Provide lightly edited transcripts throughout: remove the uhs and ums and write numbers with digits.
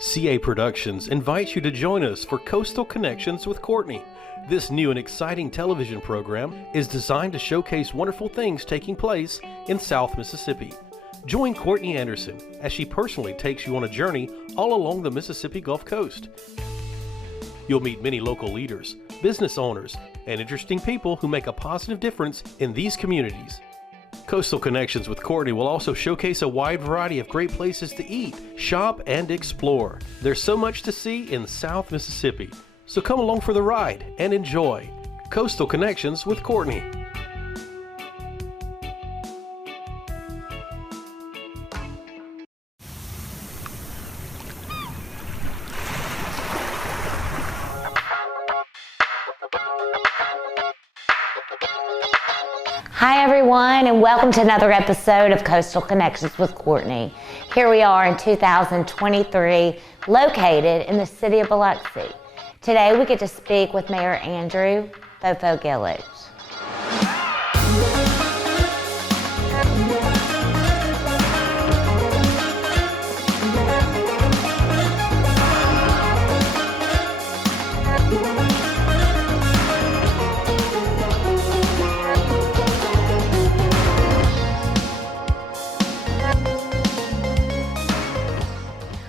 CA Productions invites you to join us for Coastal Connections with Courtney. This new and exciting television program is designed to showcase wonderful things taking place in South Mississippi. Join Courtney Anderson as she personally takes you on a journey all along the Mississippi Gulf Coast. You'll meet many local leaders, business owners, and interesting people who make a positive difference in these communities. Coastal Connections with Courtney will also showcase a wide variety of great places to eat, shop, and explore. There's so much to see in South Mississippi, so come along for the ride and enjoy Coastal Connections with Courtney. Hi everyone, and welcome to another episode of Coastal Connections with Courtney. Here we are in 2023, located in the city of Biloxi. Today we get to speak with Mayor FoFo Gilich.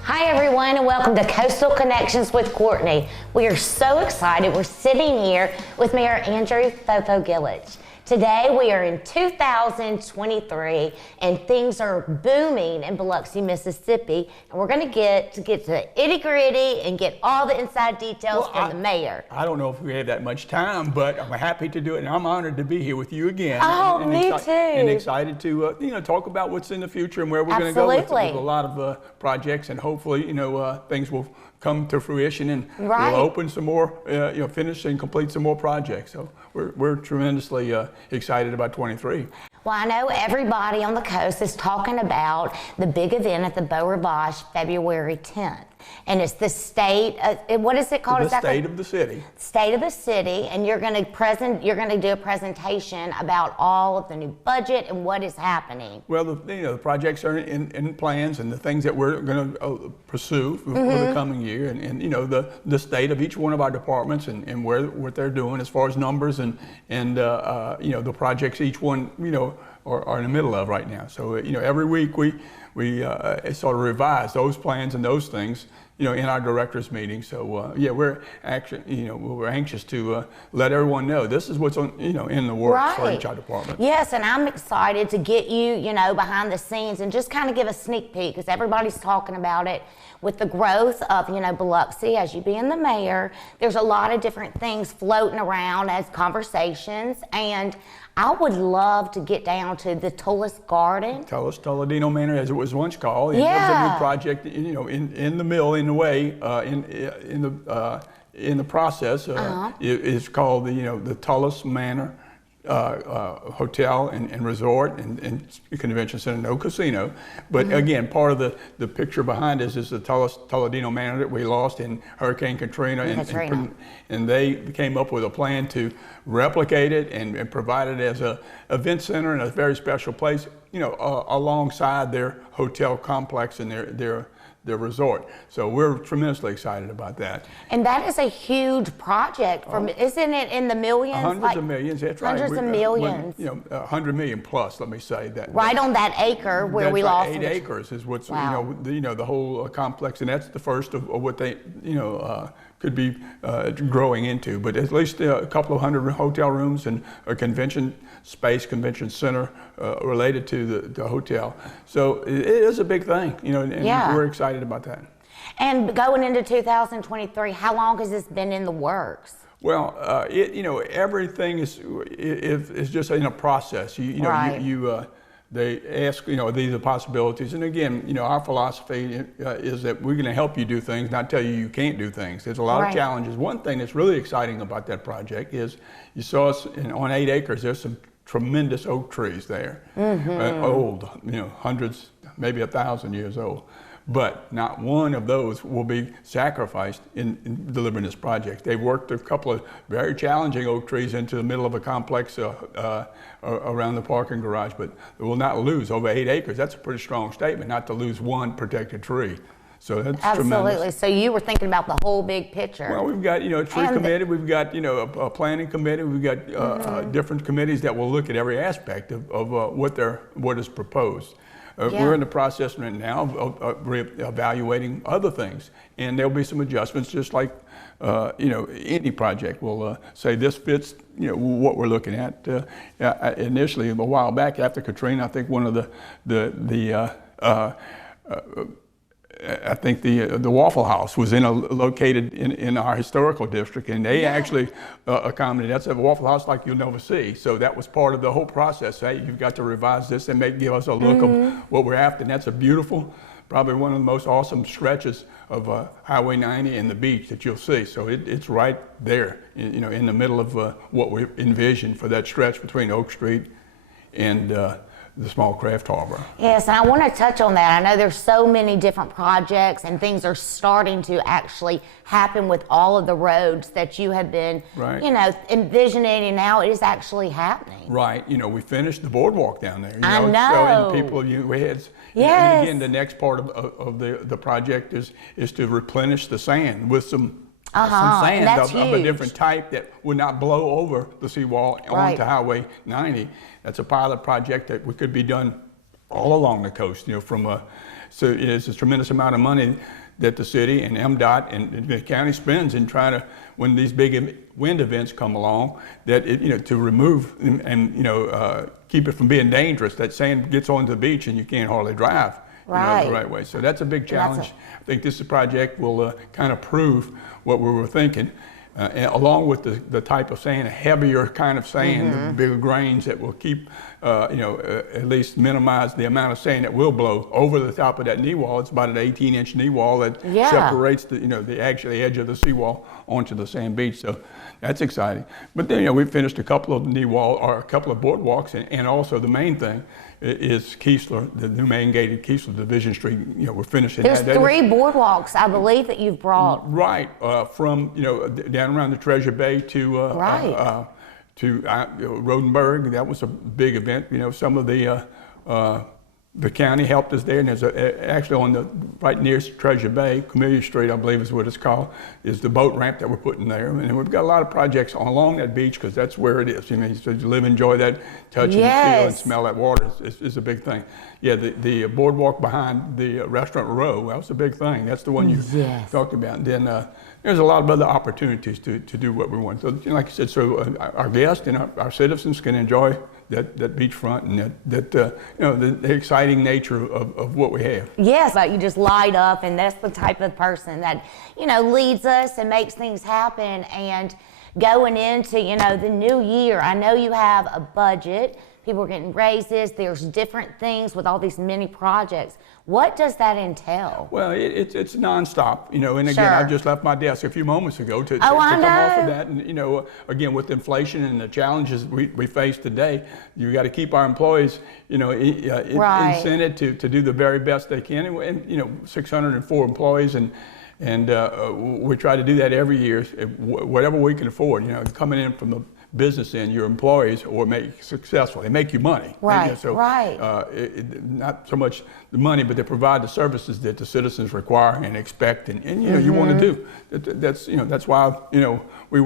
Hi everyone, and welcome to Coastal Connections with Courtney. We are so excited. We're sitting here with Mayor FoFo Gilich. Today we are in 2023 and things are booming in Biloxi, Mississippi, and we're going to get to the itty-gritty and get all the inside details from the mayor. I don't know if we have that much time, but I'm happy to do it, and I'm honored to be here with you again. Oh, me too. And excited to talk about what's in the future and where we're going to go with a lot of projects, and hopefully things will come to fruition, and we'll open some more, finish and complete some more projects. So we're tremendously excited about 23. Well, I know everybody on the coast is talking about the big event at the Beau Rivage, February 10th. And it's the state, what is it called exactly? The state of the city. State of the city, and you're going to do a presentation about all of the new budget and what is happening. Well, the projects are in plans and the things that we're going to pursue for the coming year, and the state of each one of our departments and what they're doing as far as numbers and the projects each one are in the middle of right now. So every week we sort of revise those plans and those things in our directors meeting. So we're actually we're anxious to let everyone know this is what's on in the works for each department. Yes, and I'm excited to get you behind the scenes and just kind of give a sneak peek, because everybody's talking about it with the growth of Biloxi. As you being the mayor, there's a lot of different things floating around as conversations, and I would love to get down to the Tullis Garden. Tullis Tolentino Manor, as it was once called. Yeah. It was a new project, in the mill, in a way, in the process. It's called the Tullis Manor Hotel and Resort and Convention Center, no casino. But again, part of the picture behind us is the Tolentino Manor that we lost in Hurricane Katrina, and they came up with a plan to replicate it and provide it as a event center and a very special place, alongside their hotel complex and their resort. So we're tremendously excited about that. And that is a huge project, isn't it in the millions? Hundreds of millions, that's right. Hundreds of millions. 100 million plus, let me say that. Right on that acre where we lost. 8 acres is what's, the whole complex, and that's the first of what they, could be growing into. But at least a couple of hundred hotel rooms and a convention center related to the hotel. So it is a big thing, and we're excited about that. And going into 2023, how long has this been in the works? Well, everything is just in a process. They ask, these are possibilities. And again, our philosophy is that we're going to help you do things, not tell you can't do things. There's a lot of challenges. One thing that's really exciting about that project is you saw us on 8 acres, there's some tremendous oak trees there. Old, hundreds, maybe 1,000 years old. But not one of those will be sacrificed in delivering this project. They've worked a couple of very challenging oak trees into the middle of a complex around the parking garage, but they will not lose over 8 acres. That's a pretty strong statement, not to lose one protected tree. So that's Absolutely. tremendous. So you were thinking about the whole big picture. Well, we've got, a tree committee, we've got, a planning committee, we've got different committees that will look at every aspect of what is proposed. We're in the process right now of evaluating other things, and there'll be some adjustments, just like any project will say this fits what we're looking at. Initially, a while back after Katrina, I think one of I think the Waffle House was located in our historical district, and they actually accommodated. That's a Waffle House like you'll never see. So that was part of the whole process. Hey, you've got to revise this and give us a look of what we're after. And that's a beautiful, probably one of the most awesome stretches of Highway 90 and the beach that you'll see. So it's right there, in the middle of what we envisioned for that stretch between Oak Street and the small craft harbor. Yes, and I want to touch on that. I know there's so many different projects and things are starting to actually happen with all of the roads that you have been, envisioning, and now it is actually happening. Right. We finished the boardwalk down there. I know. So, and people, Yes. And again, the next part of the project is to replenish the sand with some sand of a different type that would not blow over the seawall onto Highway 90. That's a pilot project that could be done all along the coast. So it's a tremendous amount of money that the city and MDOT and the county spends in trying to, when these big wind events come along, that to remove and keep it from being dangerous. That sand gets onto the beach and you can't hardly drive. The right way. So that's a big challenge. I think this project will kind of prove what we were thinking, and along with the type of sand, a heavier kind of sand, bigger grains that will keep, at least minimize the amount of sand that will blow over the top of that knee wall. It's about an 18-inch knee wall that separates the actual edge of the seawall onto the sand beach. So that's exciting. But then we finished a couple of boardwalks, and also the main thing is Keesler, the new main gated Keesler Division Street. We're finishing that. There's 3 boardwalks, I believe, that you've brought. Right, from down around the Treasure Bay to Rodenberg. That was a big event. Some of the county helped us there, and there's actually on right near Treasure Bay, Camellia Street, I believe is what it's called, is the boat ramp that we're putting there. And we've got a lot of projects along that beach because that's where it is. So you live, enjoy that, touch and feel and smell that water is a big thing. Yeah, the boardwalk behind the Restaurant Row, that was a big thing. That's the one you talked about. And then there's a lot of other opportunities to do what we want. So like I said, our guests and our citizens can enjoy that beachfront and the exciting nature of what we have. Yes, but you just light up, and that's the type of person that leads us and makes things happen. And going into the new year, I know you have a budget. People are getting raises. There's different things with all these mini projects. What does that entail? Well, it's nonstop, and again, I just left my desk a few moments ago to come off of that. And, again, with inflation and the challenges we face today, you got to keep our employees, incented to do the very best they can. And 604 employees, and we try to do that every year, whatever we can afford, coming in from the business end, your employees or make successful. They make you money. Right, not so much the money, but they provide the services that the citizens require and expect, and you want to do. That's why we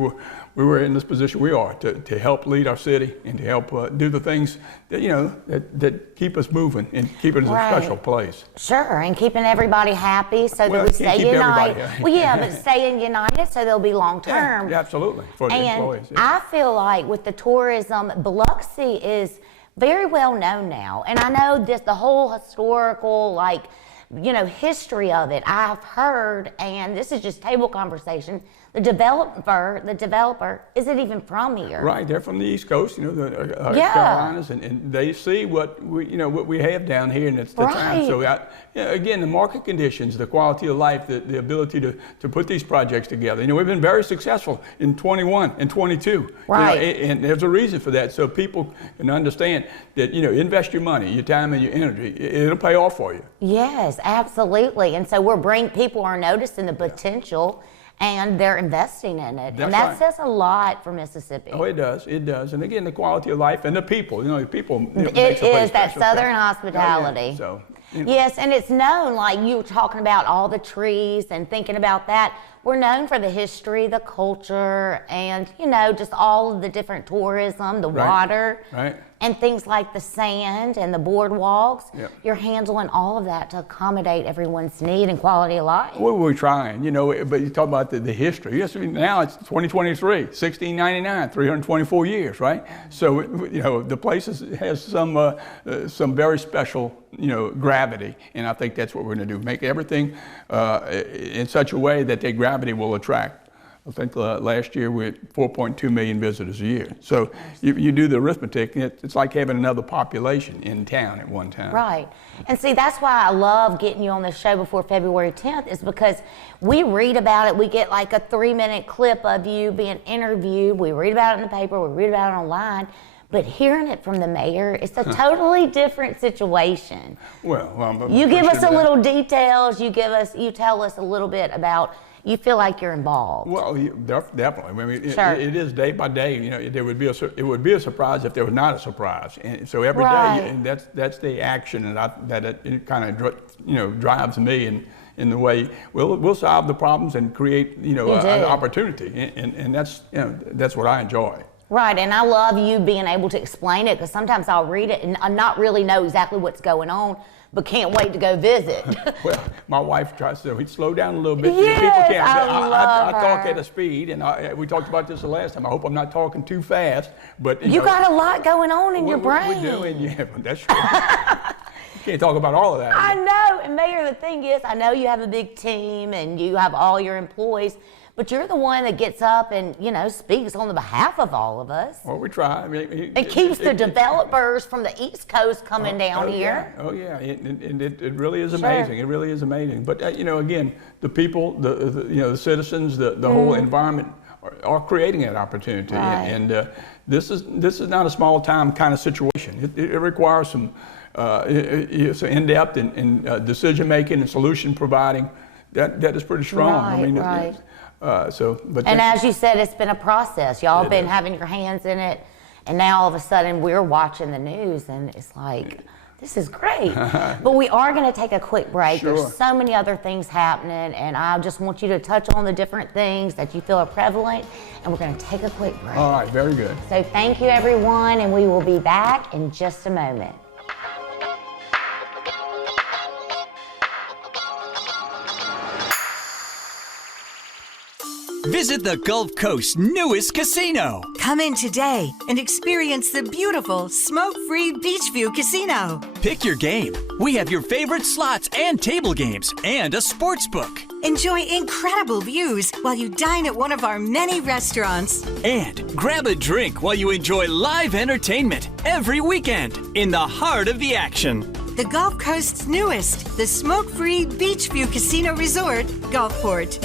were in this position we are, to help lead our city and to help do the things that keep us moving and keep it as a special place. Sure, and keeping everybody happy so that we stay united. But staying united so they'll be long term. Yeah, absolutely, for the employees. I feel like with the tourism, Biloxi is very well known now, and I know the whole historical history of it. I've heard, and this is just table conversation, the developer isn't even from here. Right, they're from the East Coast, the Carolinas, and they see what we have down here, and it's the time. So again, the market conditions, the quality of life, the ability to put these projects together. We've been very successful in 21 and 22. Right. And there's a reason for that, so people can understand that invest your money, your time, and your energy. It'll pay off for you. Yes, absolutely. And so people are noticing the potential. And they're investing in it. And that says a lot for Mississippi. Oh, it does. It does. And again, the quality of life and the people. The people. It is that Southern hospitality. Oh, yeah. So. Yes, and it's known, like you were talking about all the trees and thinking about that. We're known for the history, the culture, and, just all of the different tourism, the water, and things like the sand and the boardwalks. Yep. You're handling all of that to accommodate everyone's need and quality of life. Well, we're trying, but you talk about the history. Yes, now it's 2023, 1699, 324 years, right? So, the place has some very special, gravity, and I think that's what we're going to do. Make everything in such a way that the gravity will attract. I think last year we had 4.2 million visitors a year. So you do the arithmetic, it's like having another population in town at one time. Right. And see, that's why I love getting you on the show before February 10th, is because we read about it. We get like a 3-minute clip of you being interviewed. We read about it in the paper. We read about it online. But hearing it from the mayor, it's a totally different situation. Well, you give us a little details. You tell us a little bit about. You feel like you're involved. Well, definitely. I mean, sure. it is day by day. It would be a surprise if there was not a surprise. And so every day, and that's the action that it kind of drives me in the way we'll solve the problems and create an opportunity. And that's what I enjoy. Right, and I love you being able to explain it, because sometimes I'll read it and I not really know exactly what's going on, but can't wait to go visit. Well, my wife tries to slow down a little bit. Yes, People can't. I talk at a speed, and we talked about this the last time. I hope I'm not talking too fast, but you got a lot going on in your brain. We do, and that's true. You can't talk about all of that. I know, and Mayor, the thing is, I know you have a big team and you have all your employees, but you're the one that gets up and, speaks on the behalf of all of us. Well, we try. I mean, it keeps the developers from the East Coast coming down here. Yeah. Oh, yeah. It really is amazing. Sure. It really is amazing. But, again, the people, the citizens, the whole environment are creating that opportunity. Right. And this is not a small time kind of situation. It requires some in-depth and decision making and solution providing. That is pretty strong. Right, I mean, right. And as you said, it's been a process. Y'all have been having your hands in it, and now all of a sudden we're watching the news, and it's like, this is great. But we are going to take a quick break. Sure. There's so many other things happening, and I just want you to touch on the different things that you feel are prevalent, and we're going to take a quick break. All right, very good. So thank you, everyone, and we will be back in just a moment. Visit the Gulf Coast's newest casino. Come in today and experience the beautiful smoke-free Beachview Casino. Pick your game. We have your favorite slots and table games and a sports book. Enjoy incredible views while you dine at one of our many restaurants. And grab a drink while you enjoy live entertainment every weekend in the heart of the action. The Gulf Coast's newest, the smoke-free Beachview Casino Resort, Gulfport.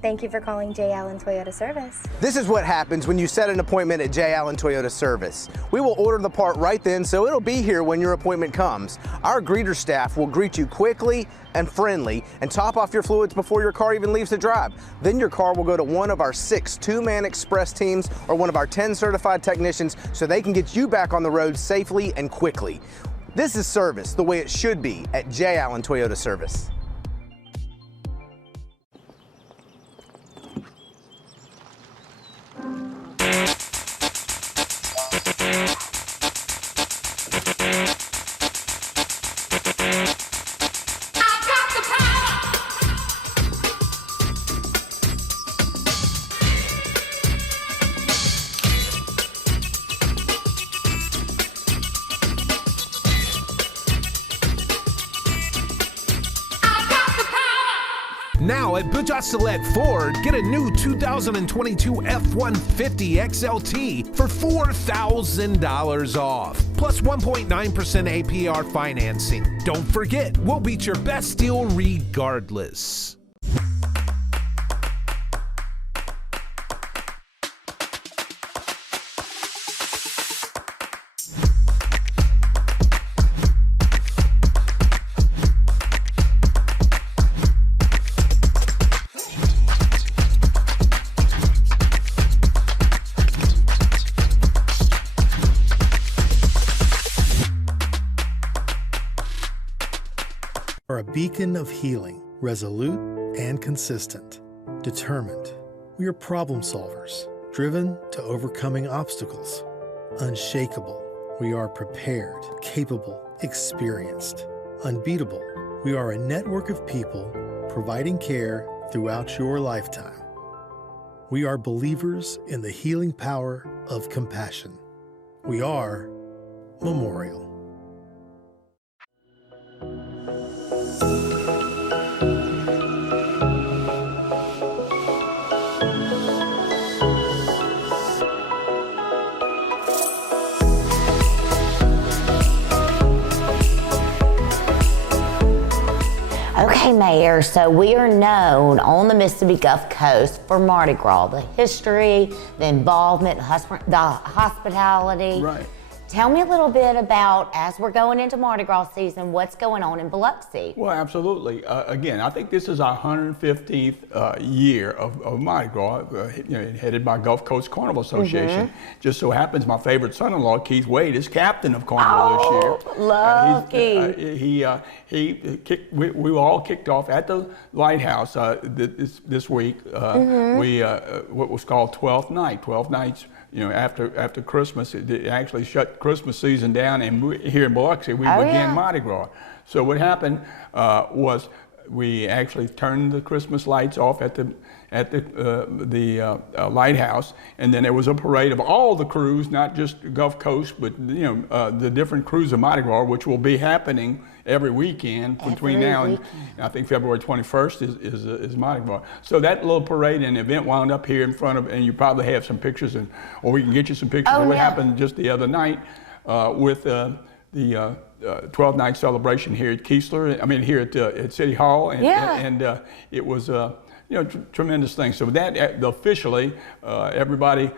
Thank you for calling J. Allen Toyota Service. This is what happens when you set an appointment at J. Allen Toyota Service. We will order the part right then, so it'll be here when your appointment comes. Our greeter staff will greet you quickly and friendly and top off your fluids before your car even leaves the drive. Then your car will go to one of our 6 two-man express teams or one of our 10 certified technicians so they can get you back on the road safely and quickly. This is service the way it should be at J. Allen Toyota Service. Now at Bujat Ford, get a new 2022 F-150 XLT for $4,000 off, plus 1.9% APR financing. Don't forget, we'll beat your best deal regardless. beacon of healing, resolute and consistent. Determined, we are problem solvers, driven to overcoming obstacles. Unshakable, we are prepared, capable, experienced. Unbeatable, we are a network of people providing care throughout your lifetime. We are believers in the healing power of compassion. We are Memorial. Okay, Mayor, so we are known on the Mississippi Gulf Coast for Mardi Gras, the history, the involvement, the hospitality. Right. Tell me a little bit about, as we're going into Mardi Gras season, what's going on in Biloxi? Well, absolutely. Again, I think this is our 115th year of Mardi Gras, headed by Gulf Coast Carnival Association. Just so happens my favorite son-in-law, Keith Wade, is captain of Carnival this year. Love Keith. We were all kicked off at the Lighthouse this week. What was called 12th Night. 12 nights. After Christmas, it actually shut Christmas season down, and here in Biloxi, we began Mardi Gras. So what happened was we actually turned the Christmas lights off at the Lighthouse, and then there was a parade of all the crews, not just Gulf Coast, but the different crews of Mardi Gras, which will be happening every weekend between now and I think February 21st is Mardi Gras. So that little parade and event wound up here in front of, and you probably have some pictures, or we can get you some pictures of what happened just the other night with the 12th night celebration here at here at City Hall, and it was tremendous thing. So that officially everybody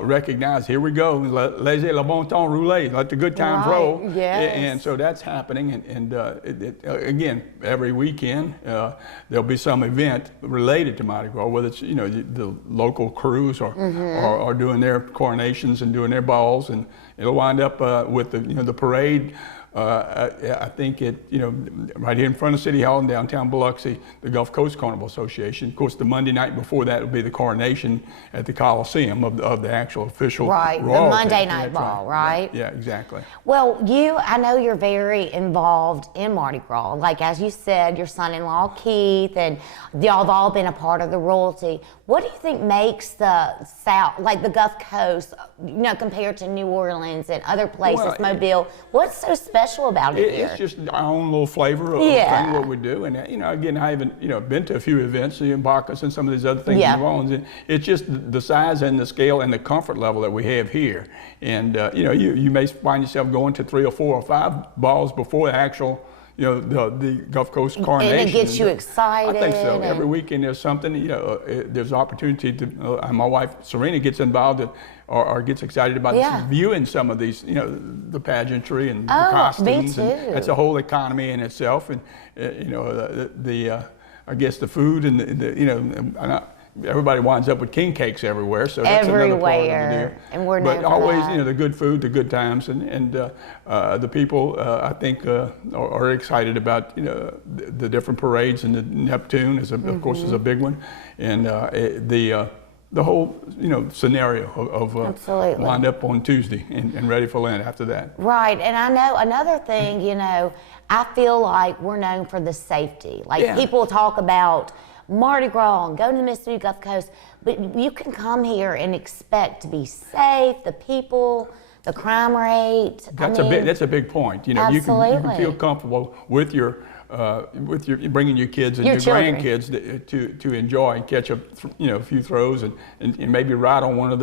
recognize, here we go, laissez le bon temps rouler, let the good times roll. Yes. And so that's happening, and again, every weekend there'll be some event related to Mardi Gras, whether it's the local crews are doing their coronations and doing their balls, and it'll wind up with the parade. I think right here in front of City Hall in downtown Biloxi, the Gulf Coast Carnival Association. Of course, the Monday night before that will be the coronation at the Coliseum of the actual official royalty. The Monday night ball, right? Yeah, exactly. Well, I know you're very involved in Mardi Gras. Like, as you said, your son-in-law Keith, and y'all have all been a part of the royalty. What do you think makes the South, like the Gulf Coast, compared to New Orleans and other places, Mobile, what's so special about it here? It's just our own little flavor of what we do. And again, I haven't been to a few events in Bacchus and some of these other things in New Orleans. And it's just the size and the scale and the comfort level that we have here. And you may find yourself going to 3 or 4 or 5 balls before the actual the Gulf Coast coronation. And it gets you excited. I think so. Every weekend there's something, there's opportunity to, my wife Serena gets involved or gets excited about viewing some of these, the pageantry and the costumes. Me too. And that's a whole economy in itself. And, I guess the food and everybody winds up with king cakes everywhere, so that's another part of the deal. And we're known But always, for that. the good food, the good times, and the people, I think, are excited about the different parades, and the Neptune of course is a big one, and the whole scenario of wind up on Tuesday and ready for Lent after that. Right, and I know another thing, I feel like we're known for the safety. Like people talk about Mardi Gras and go to the Mississippi Gulf Coast, but you can come here and expect to be safe, the people, the crime rate. That's a big point. You can feel comfortable with your bringing your kids and your grandkids to enjoy and catch a few throws and maybe ride on one of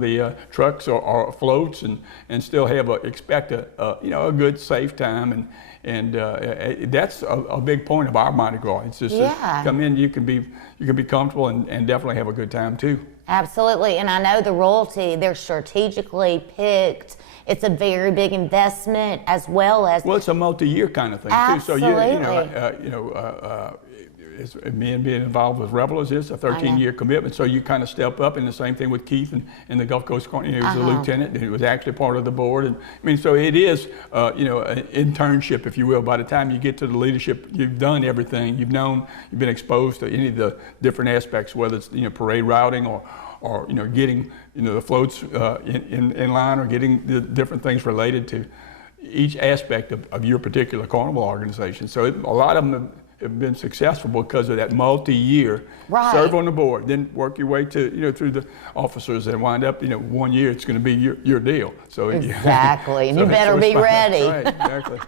the trucks or floats and still expect a good safe time and that's a big point of our Mardi Gras. It's just come in, you can be comfortable and definitely have a good time too. Absolutely, and I know the royalty, they're strategically picked. It's a very big investment as well as... Well, it's a multi-year kind of thing Absolutely. too. So being involved with Revelers is a 13-year commitment, so you kind of step up, and the same thing with Keith and the Gulf Coast Courtney. He was a lieutenant, and he was actually part of the board. And I mean, so it is, an internship, if you will. By the time you get to the leadership, you've done everything. You've been exposed to any of the different aspects, whether it's parade routing or getting the floats in line, or getting the different things related to each aspect of your particular carnival organization. So a lot of them have been successful because of that multi-year serve on the board, then work your way to through the officers, and wind up 1 year it's going to be your deal. So exactly, and you better be ready. Right, exactly.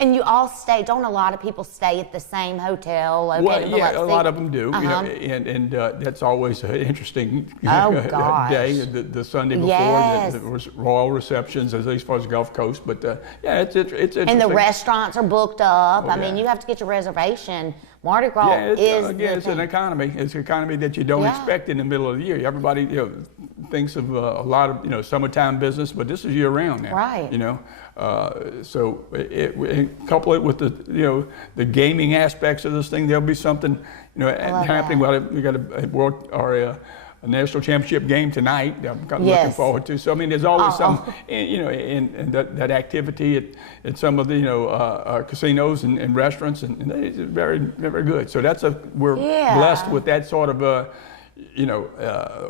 And you all stay, don't a lot of people stay at the same hotel located in Biloxi? A lot of them do, and that's always an interesting day, the Sunday before, the royal receptions, as far as the Gulf Coast, but it's interesting. And the restaurants are booked up. I mean, you have to get your reservation. Mardi Gras it's an economy. It's an economy that you don't expect in the middle of the year. Everybody thinks of a lot of summertime business, but this is year round now. Right. So couple it with the gaming aspects of this thing. There'll be something happening. Well, we got a national championship game tonight. I'm kind of looking forward to. So I mean, there's always some, in that activity at some of the casinos and restaurants, and it's very, very good. So we're blessed with that sort of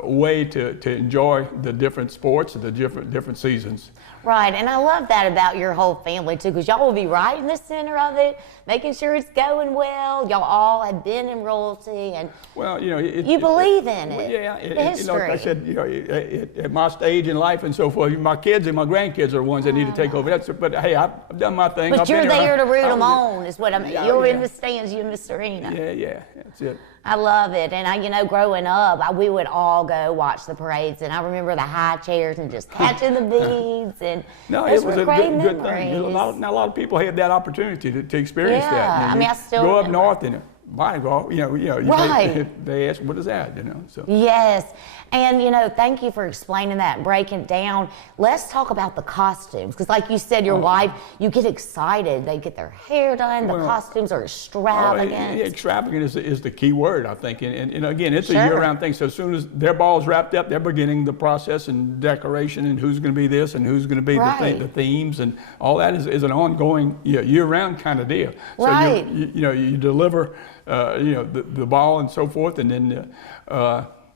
way to enjoy the different sports and the different seasons. Right, and I love that about your whole family too, because y'all will be right in the center of it, making sure it's going well. Y'all all have been in royalty, and you believe in it. The history. Like I said, at my stage in life and so forth, my kids and my grandkids are the ones that need to take over. But hey, I've done my thing. But you're there to root them on, is what I mean. You're in the stands, you and Miss Serena. Yeah, that's it. I love it, and growing up, we would all go watch the parades, and I remember the high chairs and just catching the beads, and it was a good thing. Not a lot of people had that opportunity to experience that. I mean, I still go up north and Mardi Gras, they ask, what is that, So. Yes, and thank you for explaining that and breaking it down. Let's talk about the costumes, because like you said, your wife, you get excited. They get their hair done. The costumes are extravagant. Extravagant is the key word, I think, and again, it's a year-round thing. So as soon as their ball's wrapped up, they're beginning the process and decoration, and who's going to be this and who's going to be the themes, and all that is an ongoing year-round kind of deal. So you deliver the ball and so forth, and then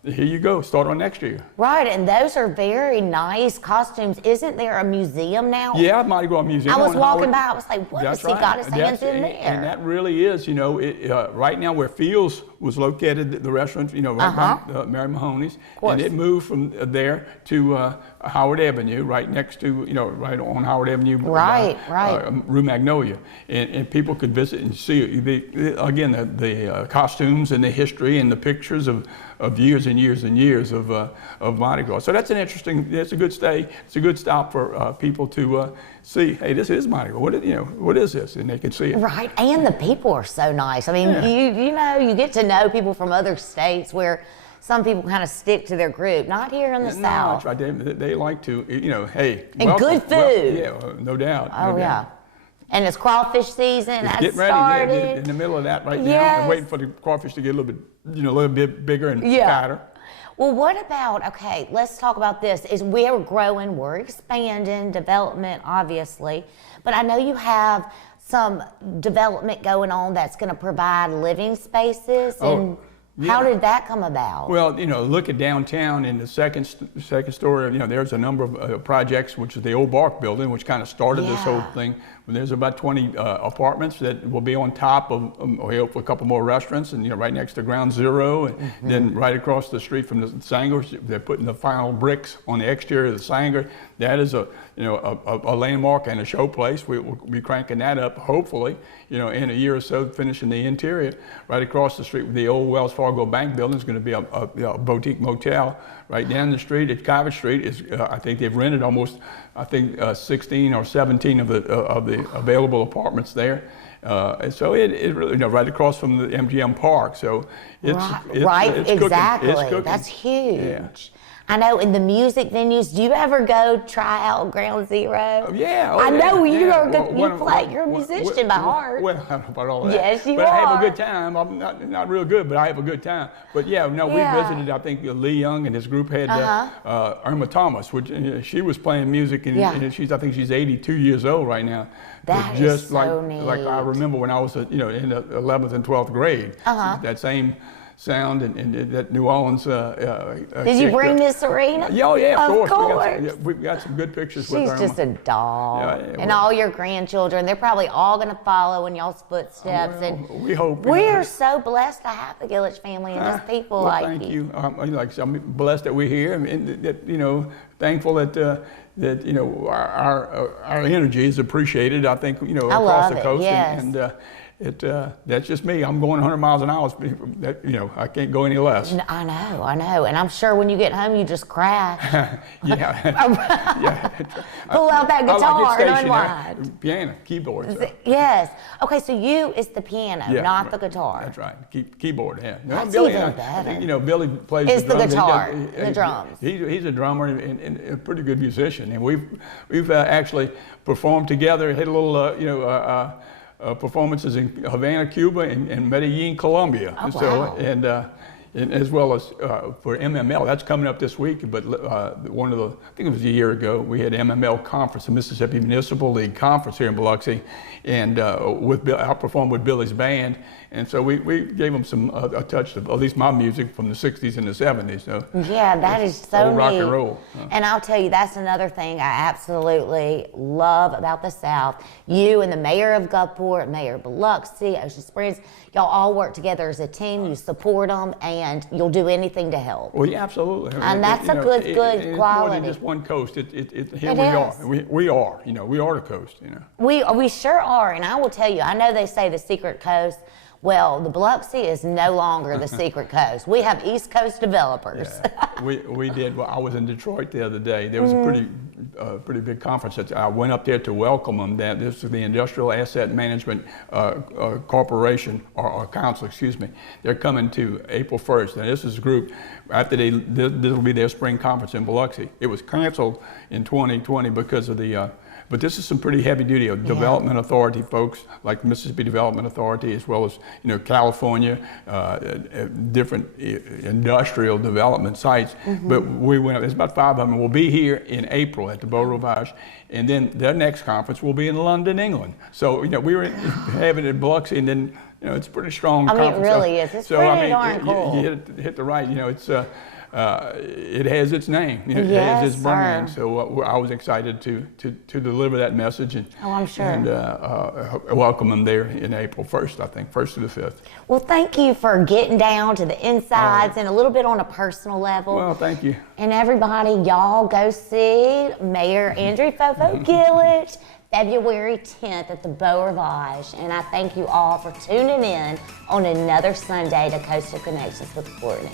here you go, start on next year. Right, and those are very nice costumes. Isn't there a museum now? Yeah, Mardi Gras Museum. I was walking by, I was like, what has he got his hands in there? And that really is, right now where Fields was located, the restaurant, right by Mary Mahoney's, and it moved from there to Howard Avenue, right next to, right on Howard Avenue. Right. Rue Magnolia. And people could visit and see, the costumes and the history and the pictures of years and years and years of Mardi Gras. So that's a good stay. It's a good stop for people to see, hey, this is Mardi Gras. What is this? And they can see it. Right, and the people are so nice. I mean, you get to know people from other states where some people kind of stick to their group. Not here in the South. That's right. They like to, hey. And welcome. Good food. No doubt. Oh, yeah. And it's crawfish season. That's getting ready in the middle of that right now. I'm waiting for the crawfish to get a little bit bigger and fatter. Well, what about, let's talk about this. We're growing, we're expanding, development, obviously. But I know you have some development going on that's going to provide living spaces. And how did that come about? Well, look at downtown in the second story. There's a number of projects, which is the old Bark building, which kind of started this whole thing. There's about 20 apartments that will be on top of a couple more restaurants, and right next to Ground Zero, and then right across the street from the Sanger, they're putting the final bricks on the exterior of the Sanger. That is a landmark and a show place. We'll be cranking that up, hopefully, in a year or so, finishing the interior. Right across the street, the old Wells Fargo Bank building is going to be a boutique motel. Right down the street at Covert Street is, I think they've rented almost, 16 or 17 of the available apartments there. So it really, right across from the MGM Park. So it's exactly. It's cooking. That's huge. Yeah. I know in the music venues, do you ever go try out Ground Zero? Yeah. I know yeah. you are good. You're a musician by heart. Well, I don't know about all that. Yes, you but are. I have a good time. I'm not real good, but I have a good time. But yeah, no, we visited. I think Lee Young and his group had Irma Thomas, which she was playing music, and I think she's 82 years old right now. That just is so neat. Like I remember when I was in the 11th and 12th grade. That same sound and that New Orleans. Did you bring Miss Serena? Yeah, of course. We've got some good pictures with her. She's just a doll. And all your grandchildren, they're probably all going to follow in y'all's footsteps. And we hope. We are so blessed to have the Gilich family and just people like thank you. Like I said, I'm blessed that we're here, and that thankful that our energy is appreciated. I think across the coast. Yes. That's just me. I'm going 100 miles an hour. I can't go any less. I know. And I'm sure when you get home, you just crash. Yeah. Pull out that guitar and I unwind. Piano, keyboard. Yes. Okay, so it's the piano, not the guitar. That's right. Keyboard, yeah. That's Billy, even better. Billy plays It's the drums. The guitar, the drums. He's a drummer and a pretty good musician. And we've actually performed together, had a little, performances in Havana, Cuba, and Medellin, Colombia. Oh, so, wow. And as well as for MML, that's coming up this week. But I think it was a year ago, we had MML conference, the Mississippi Municipal League conference here in Biloxi, and I performed with Billy's band. And so we gave them a touch of at least my music from the 60s and the 70s. So yeah, that is so neat. Rock and roll. And I'll tell you, that's another thing I absolutely love about the South. You and the Mayor of Gulfport, Mayor of Biloxi, Ocean Springs, y'all all work together as a team. You support them, and you'll do anything to help. Well, yeah, absolutely. And that's a good quality. It's more than just one coast. Here we are. We are. We are the coast. We sure are. And I will tell you, I know they say the secret coast. Well, the Biloxi is no longer the secret coast. We have East Coast developers. Yeah, we did. Well, I was in Detroit the other day. There was a pretty big conference. I went up there to welcome them. This is the Industrial Asset Management Corporation, or Council, excuse me. They're coming to April 1st. And this is a group, after this will be their spring conference in Biloxi. It was canceled in 2020 because of the but this is some pretty heavy-duty development authority folks, like the Mississippi Development Authority, as well as California, different industrial development sites. But we went up. There's about 5 of them. We'll be here in April at the Beau Rivage, and then their next conference will be in London, England. So we were having it in Biloxi, and then it's a pretty strong conference. It really is. It's pretty darn cool. You hit the right. It has its name. It yes, has its brand. sir. So I was excited to deliver that message and I'm sure. And welcome them there in April 1st, I think, 1st to the 5th. Well, thank you for getting down to the insides and a little bit on a personal level. Well, thank you. And everybody, y'all go see Mayor Andrew FoFo Gilich February 10th at the Beau Rivage. And I thank you all for tuning in on another Sunday to Coastal Connections with Courtney.